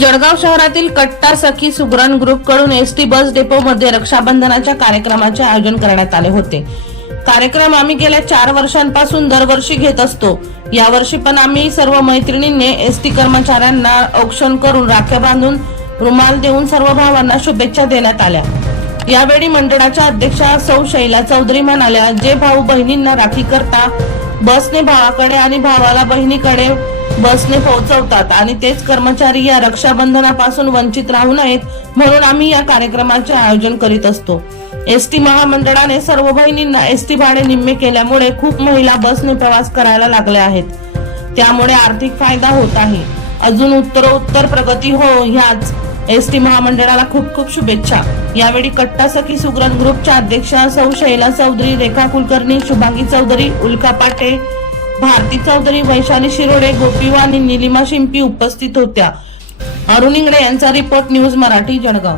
जळगाव शहरातील कट्टा सखी सुगरण ग्रुपकडून ST bus depot मध्ये रक्षाबंधनाच्या कार्यक्रमाचे आयोजन करण्यात आले होते. कार्यक्रम आम्ही गेल्या चार वर्षांपासून दरवर्षी घेत असतो. यावर्षी पण आम्ही सर्व मैत्रिणींनी एसटी कर्मचाऱ्यांना औक्षण करून राख्या बांधून रुमाल देऊन सर्व भावांना शुभेच्छा देण्यात आल्या. यावेळी मंडळाच्या अध्यक्षा सौ शैला चौधरी म्हणाल्या जे भाऊ बहिणींना राखी करता बसने भावाकडे आणि भावाला बहिणीकडे बसने पोहोचवतात आणि तेच कर्मचारी या रक्षाबंधनापासून वंचित राहू नयेत म्हणून आम्ही या कार्यक्रमाचे आयोजन करीत असतो. एसटी महामंडळाने सर्व बहिणींना एसटी भाडे निम्मे केल्यामुळे खूप महिला बसने प्रवास करायला लागल्या आहेत. त्यामुळे आर्थिक फायदा होत आहे. अजून उत्तरोत्तर प्रगती हो ह्याच एस टी महामंडळाला खूप खूप शुभेच्छा. यावेळी कट्टा सखी सुग्रण ग्रुपच्या अध्यक्षा सौ शैला चौधरी रेखा कुलकर्णी शुभांगी चौधरी उल्का पाटे भारती चौधरी वैशाली शिरोडे गोपीवा आणि निलिमा शिंपी उपस्थित होत्या. अरुण इंगडे यांचा रिपोर्ट न्यूज मराठी जळगाव.